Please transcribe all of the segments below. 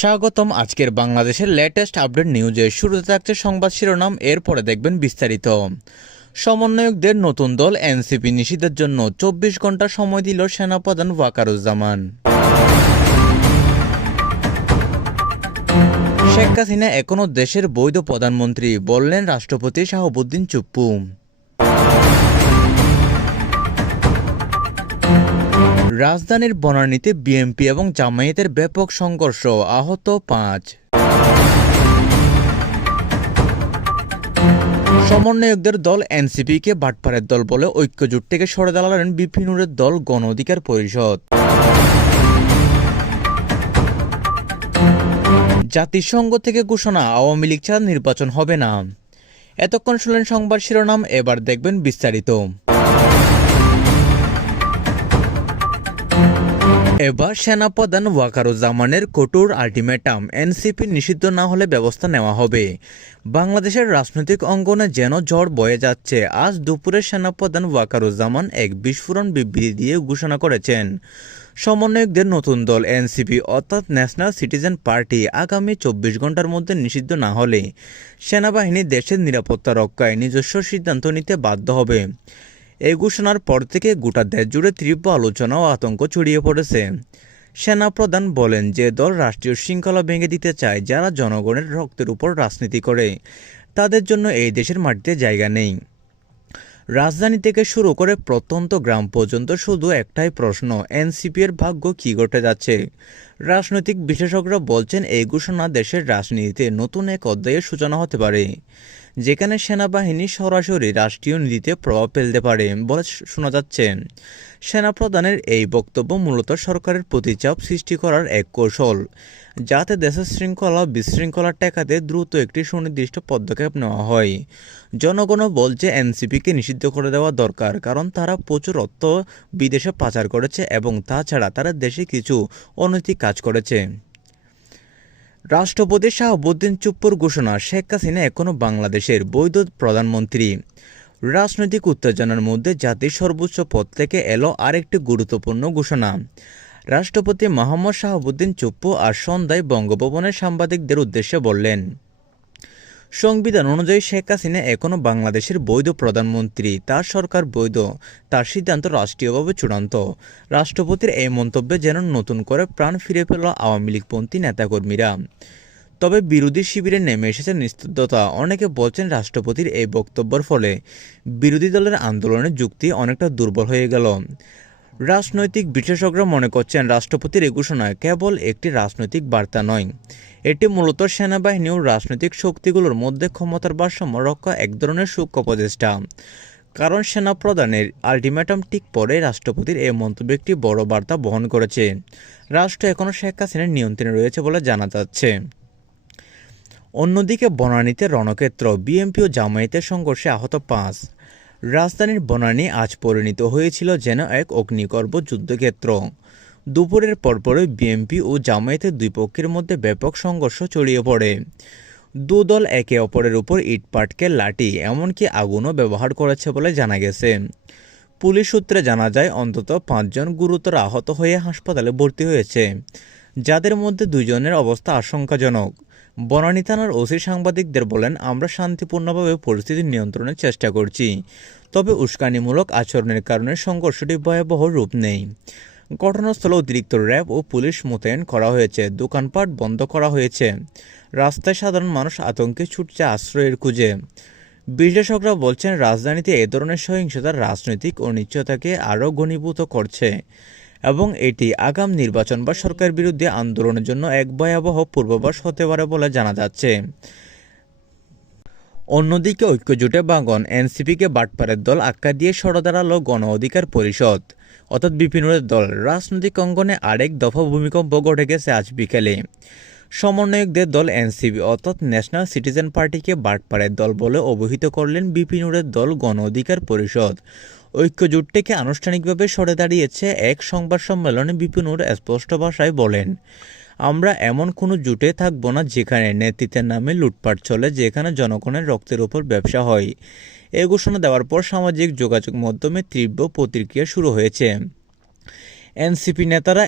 স্বাগতম আজকের বাংলাদেশের লেটেস্ট আপডেট নিউজে। শুরুতে থাকছে সংবাদ শিরোনাম, এরপরে দেখবেন বিস্তারিত। সমন্বয়কদের নতুন দল এনসিপি নিষিদ্ধের জন্য 24 ঘন্টা সময় দিল সেনাপ্রধান ওয়াকারুজ্জামান। শেখ হাসিনা এখনও দেশের বৈধ প্রধানমন্ত্রী, বললেন রাষ্ট্রপতি শাহাবুদ্দিন চুপ্পু। রাজধানীর বনানীতে বিএনপি এবং জামায়াতের ব্যাপক সংঘর্ষ, আহত 5। সমন্বয়কদের দল এনসিপিকে বাটপাড়ের দল বলে ঐক্যজোট থেকে সরে দাঁড়ালেন বিপিনুরের দল গণ অধিকার পরিষদ। জাতিসংঘ থেকে ঘোষণা, আওয়ামী লীগ ছাড়া নির্বাচন হবে না। এতক্ষণ শুনলেন সংবাদ শিরোনাম, এবার দেখবেন বিস্তারিত। এবার সেনাপ্রধান ওয়াকারুজ্জামানের কঠোর আল্টিমেটাম, এনসিপি নিষিদ্ধ না হলে ব্যবস্থা নেওয়া হবে। বাংলাদেশের রাজনৈতিক অঙ্গনে যেন ঝড় বয়ে যাচ্ছে। আজ দুপুরে সেনাপ্রধান ওয়াকারুজ্জামান এক বিস্ফোরণ বিবৃতি দিয়ে ঘোষণা করেছেন, সমন্বয়কদের নতুন দল এনসিপি অর্থাৎ ন্যাশনাল সিটিজেন পার্টি আগামী 24 ঘন্টার মধ্যে নিষিদ্ধ না হলে সেনাবাহিনী দেশের নিরাপত্তা রক্ষায় নিজস্ব সিদ্ধান্ত নিতে বাধ্য হবে। এই ঘোষণার পর থেকে গোটা দেশ জুড়ে তীব্র আলোচনা ও আতঙ্ক ছড়িয়ে পড়েছে। সেনাপ্রধান বলেন, যে দল রাষ্ট্রীয় শৃঙ্খলা ভেঙে দিতে চায়, যারা জনগণের রক্তের উপর রাজনীতি করে, তাদের জন্য এই দেশের মাটিতে জায়গা নেই। রাজধানী থেকে শুরু করে প্রত্যন্ত গ্রাম পর্যন্ত শুধু একটাই প্রশ্ন, এনসিপি এর ভাগ্য কী ঘটে যাচ্ছে। রাজনৈতিক বিশেষজ্ঞরা বলছেন, এই ঘোষণা দেশের রাজনীতিতে নতুন এক অধ্যায়ের সূচনা হতে পারে, যেখানে সেনাবাহিনী সরাসরি রাষ্ট্রীয় নীতিতে প্রভাব ফেলতে পারে বলে শোনা যাচ্ছে। সেনাপ্রধানের এই বক্তব্য মূলত সরকারের প্রতি চাপ সৃষ্টি করার এক কৌশল, যাতে দেশের শৃঙ্খলা বিশৃঙ্খলা ঠেকাতে দ্রুত একটি সুনির্দিষ্ট পদক্ষেপ নেওয়া হয়। জনগণও বলছে, এনসিপিকে নিষিদ্ধ করে দেওয়া দরকার, কারণ তারা প্রচুর অর্থ বিদেশে পাচার করেছে এবং তাছাড়া তারা দেশে কিছু অনৈতিক কাজ করেছে। রাষ্ট্রপতি শাহাবুদ্দিন চুপ্পুর ঘোষণা, শেখ হাসিনা এখনও বাংলাদেশের বৈধ প্রধানমন্ত্রী। রাজনৈতিক উত্তেজনার মধ্যে জাতির সর্বোচ্চ পদ থেকে এলো আরেকটি গুরুত্বপূর্ণ ঘোষণা। রাষ্ট্রপতি মোহাম্মদ শাহাবুদ্দিন চুপ্পু আজ সন্ধ্যায় বঙ্গভবনের সাংবাদিকদের উদ্দেশ্যে বললেন, সংবিধান অনুযায়ী শেখ হাসিনা এখনও বাংলাদেশের বৈধ প্রধানমন্ত্রী, তার সরকার বৈধ, তার সিদ্ধান্ত রাষ্ট্রীয়ভাবে চূড়ান্ত। রাষ্ট্রপতির এই মন্তব্যে যেন নতুন করে প্রাণ ফিরে পেল আওয়ামী লীগপন্থী নেতাকর্মীরা। তবে বিরোধী শিবিরে নেমে এসেছে নিস্তব্ধতা। অনেকে বলছেন, রাষ্ট্রপতির এই বক্তব্যের ফলে বিরোধী দলের আন্দোলনের যুক্তি অনেকটা দুর্বল হয়ে গেল। রাজনৈতিক বিশেষজ্ঞরা মনে করছেন, রাষ্ট্রপতির এই ঘোষণা কেবল একটি রাজনৈতিক বার্তা নয়, এটি মূলত সেনাবাহিনী ও রাজনৈতিক শক্তিগুলোর মধ্যে ক্ষমতার ভারসাম্য রক্ষা এক ধরনের সূক্ষ্ম প্রচেষ্টা। কারণ সেনাপ্রধানের আল্টিমেটাম ঠিক পরে রাষ্ট্রপতির এই মন্তব্য একটি বড় বার্তা বহন করেছে। রাষ্ট্র এখনও শেখ হাসিনার নিয়ন্ত্রণে রয়েছে বলে জানা যাচ্ছে। অন্যদিকে বনানীতে রণক্ষেত্র, বিএনপি ও জামায়াতের সংঘর্ষে আহত 5। রাজধানীর বনানী আজ পরিণত হয়েছিল যেন এক অগ্নিগর্ভ যুদ্ধক্ষেত্র। দুপুরের পরপরই বিএনপি ও জামায়াতের দুই পক্ষের মধ্যে ব্যাপক সংঘর্ষ ছড়িয়ে পড়ে। দুদল একে অপরের উপর ইটপাটকেল, লাঠি, এমনকি আগুনও ব্যবহার করেছে বলে জানা গেছে। পুলিশ সূত্রে জানা যায়, অন্তত 5 জন গুরুতর আহত হয়ে হাসপাতালে ভর্তি হয়েছে, যাদের মধ্যে 2 জনের অবস্থা আশঙ্কাজনক। বনানী থানার ওসি সাংবাদিকদের বলেন, আমরা শান্তিপূর্ণভাবে পরিস্থিতি নিয়ন্ত্রণের চেষ্টা করছি, তবে উস্কানিমূলক আচরণের কারণে সংঘর্ষটি ভয়াবহ রূপ নেয়। ঘটনাস্থলে অতিরিক্ত র্যাব ও পুলিশ মোতায়েন করা হয়েছে, দোকানপাট বন্ধ করা হয়েছে, রাস্তায় সাধারণ মানুষ আতঙ্কে ছুটছে আশ্রয়ের খুঁজে। বিশ্লেষকরা বলছেন, রাজধানীতে এ ধরনের সহিংসতা রাজনৈতিক অনিশ্চয়তাকে আরও ঘনীভূত করছে এবং এটি আগাম নির্বাচন বা সরকার বিরুদ্ধে আন্দোলনের জন্য এক ভয়াবহ পূর্বাভাস হতে পারে বলে জানা যাচ্ছে। অন্যদিকে ঐক্যজোটে ভাঙন, এনসিপিকে বাটপাড়ের দল আখ্যা দিয়ে সরে দাঁড়ালো গণ অধিকার পরিষদ অর্থাৎ বিপিনুরের দল। রাজনৈতিক অঙ্গনে আরেক দফা ভূমিকম্প ঘটে গেছে আজ বিকেলে। সমন্বয়কদের দল এনসিপি অর্থাৎ ন্যাশনাল সিটিজেন পার্টিকে বাটপাড়ের দল বলে অভিহিত করলেন বিপিনুরের দল গণ অধিকার পরিষদ। ঐক্যজোট থেকে আনুষ্ঠানিকভাবে সরে দাঁড়িয়েছে। এক সংবাদ সম্মেলনে বিপিনুর স্পষ্ট ভাষায় বলেন, আমরা এমন কোনো জোটে থাকব না যেখানে নেতৃত্বের নামে লুটপাট চলে, যেখানে জনগণের রক্তের উপর ব্যবসা হয়। এই ঘোষণা দেওয়ার পর সামাজিক যোগাযোগ মাধ্যমে তীব্র প্রতিক্রিয়া শুরু হয়েছে। এনসিপি নেতারা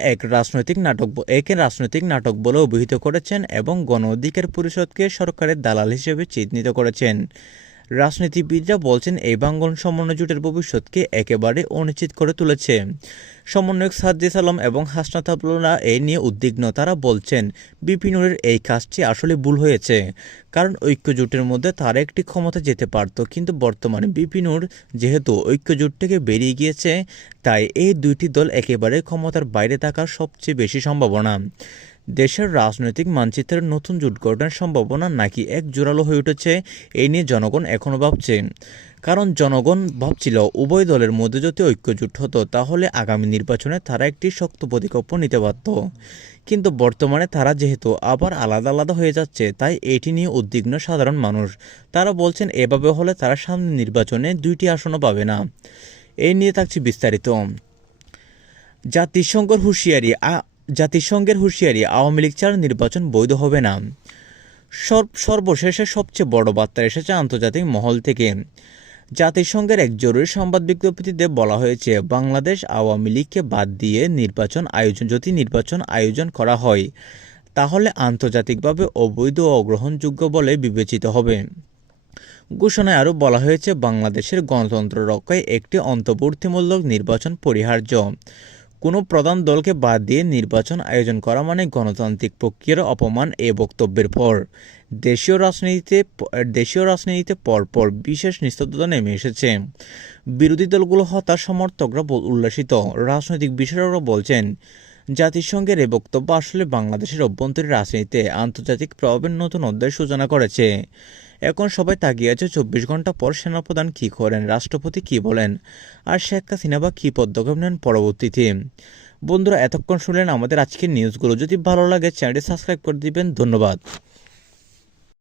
একে রাজনৈতিক নাটক বলে অভিহিত করেছেন এবং গণ অধিকার পরিষদকে সরকারের দালাল হিসেবে চিহ্নিত করেছেন। রাজনীতিবিদরা বলছেন এই বাঙ্গন সমন্বয় জোটের ভবিষ্যৎকে একেবারে অনিশ্চিত করে তুলেছে। সমন্বয়ক সাজ্জাদ আলম এবং হাসনাত আবদুল্লাহ এই নিয়ে উদ্বিগ্ন। তারা বলছেন বিপিনুরের এই কাজটি আসলে ভুল হয়েছে, কারণ ঐক্য জোটের মধ্যে তারা একটি ক্ষমতা যেতে পারত, কিন্তু বর্তমানে বিপিনুর যেহেতু ঐক্য জোট থেকে বেরিয়ে গিয়েছে, তাই এই দুইটি দল একেবারে ক্ষমতার বাইরে থাকার সবচেয়ে বেশি সম্ভাবনা। দেশের রাজনৈতিক মানচিত্রের নতুন জোট গঠনের সম্ভাবনা নাকি এক জোরালো হয়ে উঠেছে, এই নিয়ে জনগণ এখনও ভাবছে। কারণ জনগণ ভাবছিল উভয় দলের মধ্যে যদি ঐক্যজোট হতো তাহলে আগামী নির্বাচনে তারা একটি শক্ত প্রতিপক্ষ নিতে পারত, কিন্তু বর্তমানে তারা যেহেতু আবার আলাদা আলাদা হয়ে যাচ্ছে, তাই এটি নিয়ে উদ্বিগ্ন সাধারণ মানুষ। তারা বলছেন এভাবে হলে তারা সামনে নির্বাচনে 2টি আসনও পাবে না। এই নিয়ে থাকছে বিস্তারিত। জাতিসংঘের হুঁশিয়ারি, আওয়ামী লীগ ছাড়া নির্বাচন বৈধ হবে না। সর্বশেষে সবচেয়ে বড় বার্তা এসেছে আন্তর্জাতিক মহল থেকে। জাতিসংঘের এক জরুরি সংবাদ বিজ্ঞপ্তিতে বলা হয়েছে, বাংলাদেশ আওয়ামী লীগকে বাদ দিয়ে যদি নির্বাচন আয়োজন করা হয় তাহলে আন্তর্জাতিকভাবে অবৈধ ও অগ্রহণযোগ্য বলে বিবেচিত হবে। ঘোষণায় আরও বলা হয়েছে, বাংলাদেশের গণতন্ত্র রক্ষায় একটি অন্তর্বর্তীমূলক নির্বাচন পরিহার্য। কোনো প্রধান দলকে বাদ দিয়ে নির্বাচন আয়োজন করা মানে গণতান্ত্রিক প্রক্রিয়ার অপমান। এ বক্তব্যের পর দেশীয় রাজনীতিতে পরপর বিশেষ নিস্তব্ধতা নেমে এসেছে। বিরোধী দলগুলো হতাশ, সমর্থকরা উল্লাসিত। রাজনৈতিক বিশ্লেষকরা বলছেন, জাতিসংঘের এই বক্তব্য আসলে বাংলাদেশের অভ্যন্তরীণ রাজনীতিতে আন্তর্জাতিক প্রভাবের নতুন অধ্যায় সূচনা করেছে। এখন সবাই তাকিয়ে আছে 24 ঘন্টা পর সেনাপ্রধান কী করেন, রাষ্ট্রপতি কী বলেন, আর শেখ হাসিনা বা কী পদক্ষেপ নেন পরবর্তীতে। বন্ধুরা, এতক্ষণ শুনলেন আমাদের আজকের নিউজগুলো। যদি ভালো লাগে চ্যানেলটি সাবস্ক্রাইব করে দিবেন। ধন্যবাদ।